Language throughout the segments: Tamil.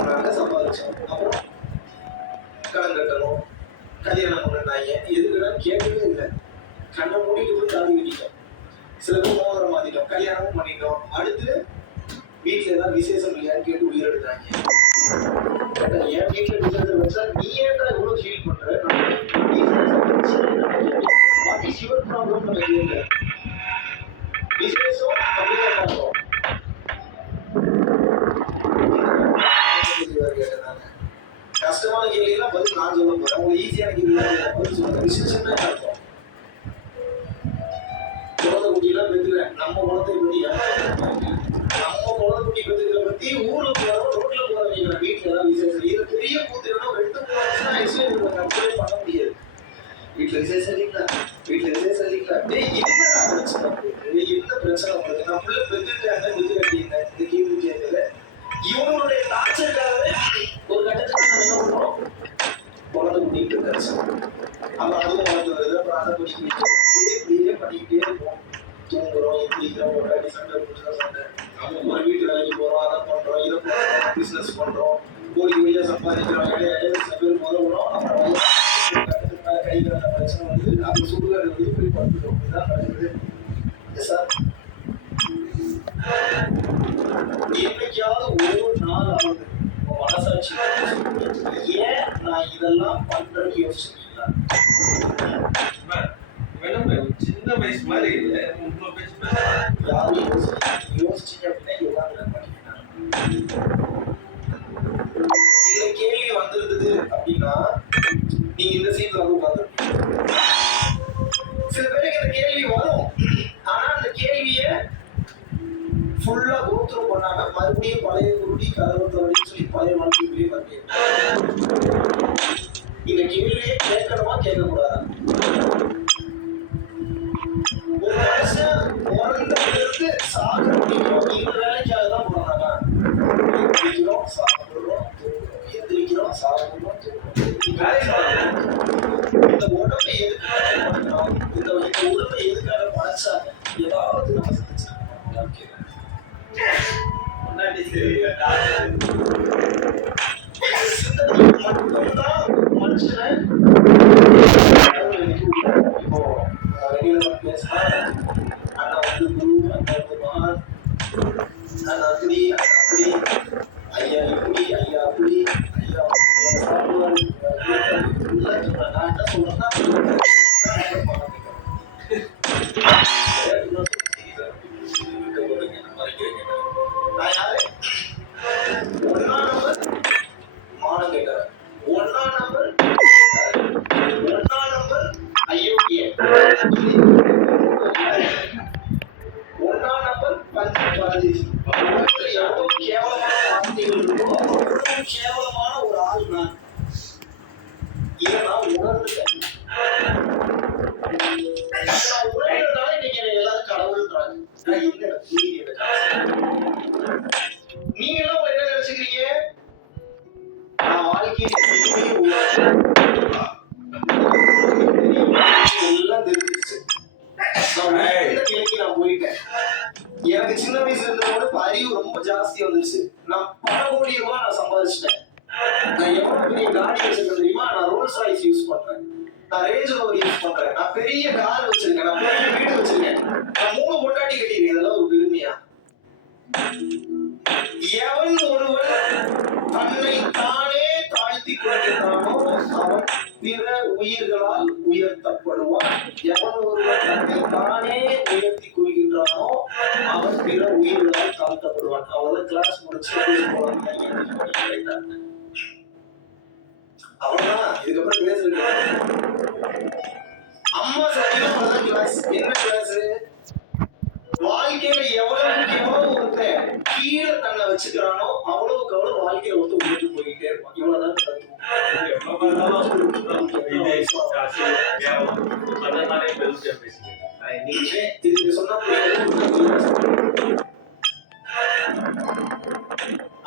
போனாங்க, சம்பாதிச்சோம். அப்புறம் கடன் கட்டணும், கல்யாணம் பண்ணாங்க. எதுக்குன்னா கேட்கவே இல்லை. கண்ணை மூடிட்டு போய் தாடி வெட்டிட்டோம். சில பேர் மோதிரம் மாத்திட்டோம், கல்யாணமும் பண்ணிட்டோம். அடுத்து வீட்டுல ஏதாவது விசேஷம் இல்லையான்னு கேட்டு உயிர் எடுத்தாங்க. என் வீட்டுல விசேஷம் வச்சா நீ ஏன்டா இவ்வளவு ஃபீல் பண்ற? What is your problem? நம்ம கேட்கல. விசேஷம் அப்படியே பார்த்தோம். கஷ்டமான கேள்விலாம் பதில் நான் சொல்ல போறேன். உங்களுக்கு ஈஸியான கேள்வி பதில் சொல்லுங்க. விசேஷம் தான் அர்த்தம். குழந்தை குட்டியெல்லாம் பெற்றுக்கிறேன். நம்ம குழந்தை பத்தி நம்ம குழந்தை குட்டி பெற்றுக்கிற பத்தி ஊர்ல போறோம், ரோட்ல போறவங்க வீட்டுல ஏதாவது விசேஷம். இது பெரிய கூத்து வேணும். 2 ஆக்சுவலி கண்ட்ரோல் பண்ண முடியாது. வீட்டுல விசேஷம் இல்லைங்களா, வீட்டுல விசேஷம் இல்லைங்களா, என்னடா பிரச்சனை உங்களுக்கு? என்ன பிரச்சனை உங்களுக்கு? நான் புள்ள பெற்றுட்டாங்க, பெற்று கட்டிங்க. இந்த கேள்வி கேட்கல. இவங்களுடைய டார்ச்சருக்காகவே ஒரு கட்டத்துல நம்ம என்ன பண்றோம்? குழந்தை குட்டிட்டு இருக்காச்சு. அப்புறம் அதுவும் வளர்ந்து வருது. அப்புறம் அதை படிக்க இப்படியே பண்ணிக்கிட்டே இருப்போம். தூங்குறோம், எந்திரிக்கிறோம், ஒரு அடி சண்டை, புதுசாக சண்டை. நம்ம ஒரு வீட்டு வேலைக்கு போறோம், அதை பண்றோம், இதை பண்றோம், பிசினஸ் பண்றோம், கோடி கோடியா சம்பாதிக்கிறோம். சில பேர் உதவுறோம். அப்புறம் கை கால பிரச்சனை வந்து அந்த சுடுகாடு வந்து போய் படுத்துட்டோம். இதுதான் நடக்குது சார். என்னைக்காவது ஒரு நாள் ஆகுது மனசாட்சி ஏன் நான் இதெல்லாம் பண்றேன்னு யோசிச்சிருக்கீங்களா? சின்ன வயசு மாதிரி இல்ல, யாரும் யோசிச்சீங்க அப்படின்னா யோகாங்க பண்ணிக்கிறாங்க. இந்த கேள்வி வந்திருந்தது அப்படின்னா நீங்க இந்த சீட்ல வந்து உட்கார்ந்து சில பேருக்கு இந்த கேள்வி வரும். ஆனா அந்த கேள்விய ஃபுல்லா கோத்ரூ பண்ணாம மறுபடியும் பழைய குருடி கதவு தவறி சொல்லி பழைய வாழ்க்கைக்குள்ளே வந்து இந்த கேள்வியை கேட்கணுமா கேட்கக்கூடாதா? ஒரு மனுஷன் பிறந்ததிலிருந்து சாக முடியும் இந்த வேலைக்காக தான் போறாங்க. எந்திரிக்கிறோம், சாப்பிடுறோம், தூங்குறோம், எந்திரிக்கிறோம், சாப்பிடுறோம், தூங்குறோம். இந்த உடம்பை எதுக்காக பண்றோம்? இந்த உடம்பை எதுக்காக படைச்சாங்க? ஏதாவது நம்ம சிந்திச்சாங்க முன்னாடி மட்டும்தான் மனுஷனை இப்போ பேசினா அண்ணா வந்து குரு, அண்ணா வந்து மகான், அண்ணா அப்படி அப்படி, ஐயா இப்படி, ஐயா அப்படி, ஐயா சாப்பிடுவாரு. நான் என்ன சொல்றேன்னா நான் யாரு? 1ஆம் நம்பர் மானம் கேட்டவன், 1ஆம் நம்பர் 1ஆம் நம்பர் அயோக்கிய, 1ஆம் நம்பர் பஞ்சபாரதேசி. எவ்வளவு கேவலமான வார்த்தைகள் இருக்கோ அவ்வளவு கேவலமான ஒரு ஆள் நான். இதை நான் உணர்ந்துட்டேன். நான் உணர்ந்ததுனால இன்னைக்கு என்னை எல்லாரும் கடவுள்ன்றாங்க. நான் என்ன நீங்க எல்லாம் என்ன நினைச்சுக்கிறீங்க? நான் வாழ்க்கையில எல்லாம் தெரிஞ்சிருச்சு. நான் போயிட்டேன். எனக்கு சின்ன வயசுல இருந்ததோட அறிவு ரொம்ப ஜாஸ்தி வந்துருச்சு. நான் பல கோடி ரூபாய் நான் சம்பாதிச்சிட்டேன். நான் எவ்வளவு பெரிய காடி வச்சிருக்கேன் தெரியுமா? நான் ரோல்ஸ் ராய்ஸ் யூஸ் பண்றேன், நான் ரேஞ்ச் ரோவர் யூஸ் பண்றேன், நான் பெரிய கார் வச்சிருக்கேன், நான் பெரிய வீடு வச்சிருக்கேன், நான் 3 பொண்டாட்டி கட்டிருக்கேன். இதெல்லாம் ஒரு பெருமையா? எவன் ஒருவன் தன்னை தானே தாழ்த்தி கொள்கிறானோ அவன் பிற உயிர்களால் உயர்த்தப்படுவான். எவன் ஒருவன் தன்னை தானே உயர்த்தி கொள்கின்றானோ அவன் பிற உயிர்களால் தாழ்த்தப்படுவான். அவ்வளவுதான். கிளாஸ் முடிச்சு அவ்வளவுதான். இதுக்கப்புறம் பேசுறது அம்மா சத்தியம். அவ்வளவுதான் கிளாஸ். என்ன கிளாஸ்? வாழ்க்கையில எவ்வளவு ஒருத்தன் கீழே தன்னை வச்சுக்கிறானோ அவ்வளவுக்கு அவ்வளவு வாழ்க்கையில ஒருத்தர் உயர்ந்து போயிட்டே இருப்பான். இவ்வளவுதான் இதுக்கு சொன்னா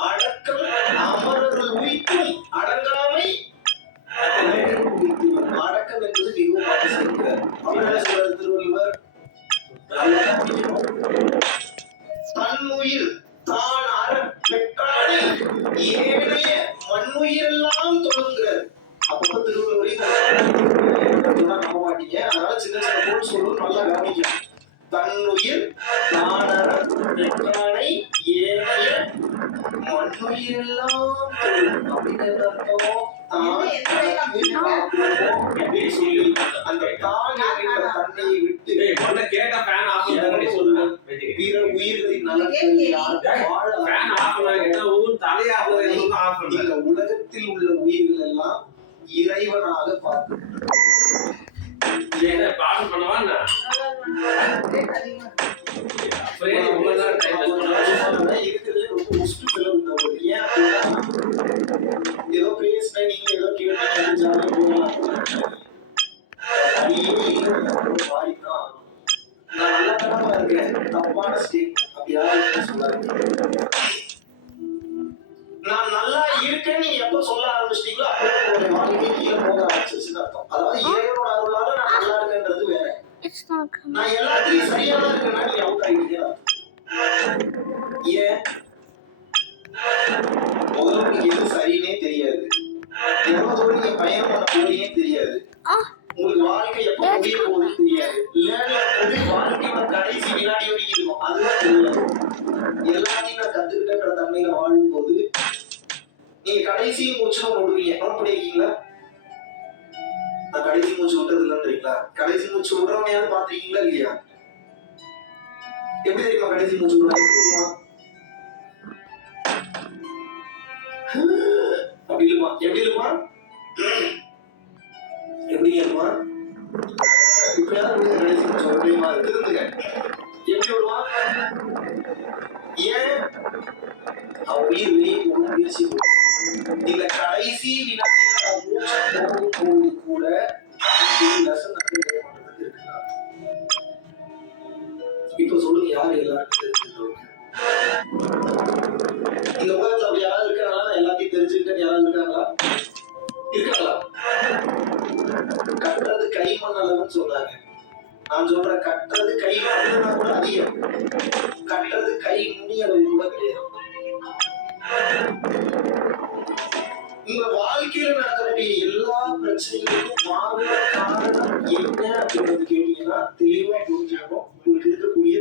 அடக்கம் அமரர்கள் உயிர்க்கும் அடங்காமை அடக்கம் என்பது மிகவும் அவசியம். திருவள்ளுவர் தன் உயிர் தான் அற ஏனைய மண்ணுயிரெல்லாம் தொழுங்கிறார். அப்பப்ப திருவள்ளுவரையும் சொன்னா நம்ப மாட்டீங்க. அதனால சின்ன சின்ன பொருள் சொல்லுவோம், நல்லா கவனிக்கணும். தன்னுயிர் தானற பெற்றானை ஏனைய மண்ணுயிரெல்லாம் தொழும். அப்படின்னு என்ன அர்த்தம்? அப்படின்னு சொல்லி அந்த தான் என்கின்ற தன்மையை விட்டு டேய், முதல்ல கேட்ட fan off பண்ணி சொல்லு. பிற உயிர்களின் நலன்கள் வாழ fan off பண்ணா உன் தலையால எதுவும் off பண்ணு. இந்த உலகத்தில் உள்ள உயிர்கள் எல்லாம் இறைவனாக பார்க்க என்ன பாடம் பண்ணவா என்ன? அப்படியே நீ உள்ளதான் டைம் வேஸ்ட் பண்ணாத. இருக்கிறதுல ரொம்ப முஸ்டு பிளவு இந்த ஒரு ஏன் அப்படின்னா, ஏதோ பேசினேன் நீங்க ஏதோ கேட்டீங்க ஜாலியா போகலாம். அடியே இல்லை பாடிதான் நான் நல்ல தனமா இருக்கேன். தப்பான ஸ்டேட் அப்படி யாரும் சொல்லாதீங்க. நான் நல்லா இருக்கேன்னு நீங்க எப்ப சொல்ல ஆரம்பிச்சிட்டீங்களோ அப்பவே உங்களுடைய வாழ்க்கை கீழே போக ஆரம்பிச்சிருச்சுன்னு அர்த்தம். அதாவது இறைவனோட அருளால நான் நல்லா இருக்கேன்றது வேற. நான் எல்லாத்தையும் சரியாதான் இருக்கேன்னா நீங்க அவுட் ஆகிட்டீங்க. ஏன் முதல்ல உங்களுக்கு எது சரின்னே தெரியாது. எவ்வளவு நீங்க பயணம் பண்ண போறீங்கன்னு தெரியாது. உங்களுக்கு வாழ்க்கை எப்ப முடிய போகுதுன்னு தெரியாது. லேர்னிங் வாழ்க்கையோட கடைசி வினாடி வரைக்கும் இருக்கும், அதுதான் தெரியாது. எல்லாத்தையும் நான் கத்துக்கிட்டேன்ற தன்மையில வாழும்போது நீங்க கடைசி மூச்சு விடுவீங்க. நோட் பண்ணிருக்கீங்களா? நான் கடைசி மூச்சு விட்டது இல்லைன்றீங்களா? கடைசி மூச்சு விடுறவனையாவது பாத்திருக்கீங்களா இல்லையா? எப்படி தெரியுமா கடைசி மூச்சு விடுவாங்க? அப்படி இல்லமா? எப்படி இல்லமா? எப்படி இல்லமா? இப்பயாவது கடைசி மூச்சு விடுவீங்களா? திருந்துங்க. எப்படி விடுவான்? ஏன் அவன் உயிர் வெளியே போக முயற்சி இந்த கடைசி வினாடியில் நான் மூச்சு போகும்போது கூட லெசன் இருக்கலாம். இப்ப சொல்லுங்க, யாரு எல்லாருக்கும் தெரிஞ்சுக்கிறவங்க? இந்த உலகத்துல அப்படி யாராவது இருக்காங்களா? எல்லாத்தையும் தெரிஞ்சுக்கிட்டேன்னு யாராவது இருக்காங்களா? இருக்காங்களா? கட்டுறது கைமண் அளவுன்னு சொன்னாங்க. நான் சொல்றேன், கட்டுறது கை மண்ணா கூட அதிகம், கட்டுறது கை நுனி அளவு கூட கிடையாது. உங்க வாழ்க்கையில நடக்கக்கூடிய எல்லா பிரச்சனைகளுக்கும் மாபெரும் காரணம் என்ன அப்படின்றது கேட்டீங்கன்னா தெளிவா புரிஞ்சுக்கணும். உங்களுக்கு இருக்கக்கூடிய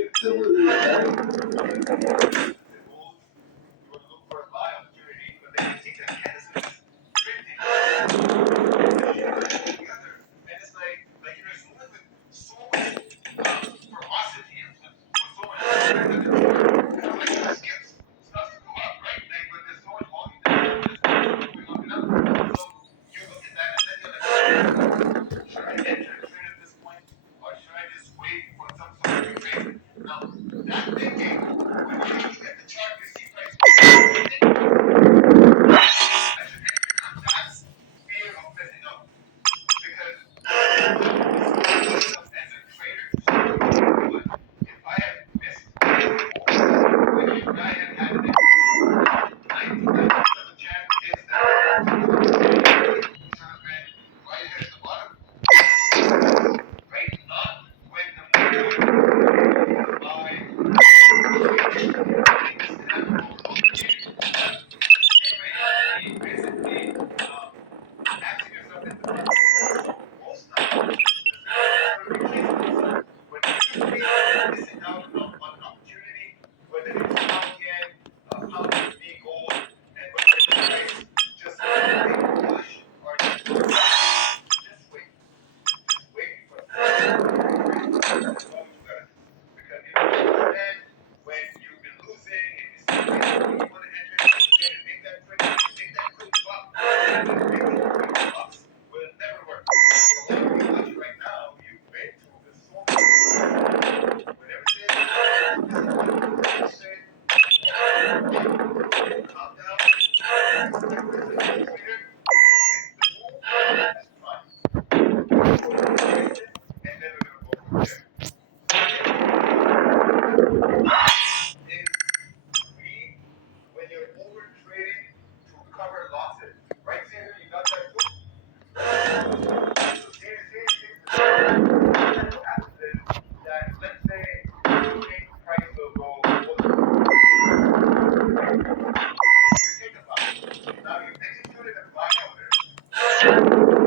பேசுறேன்.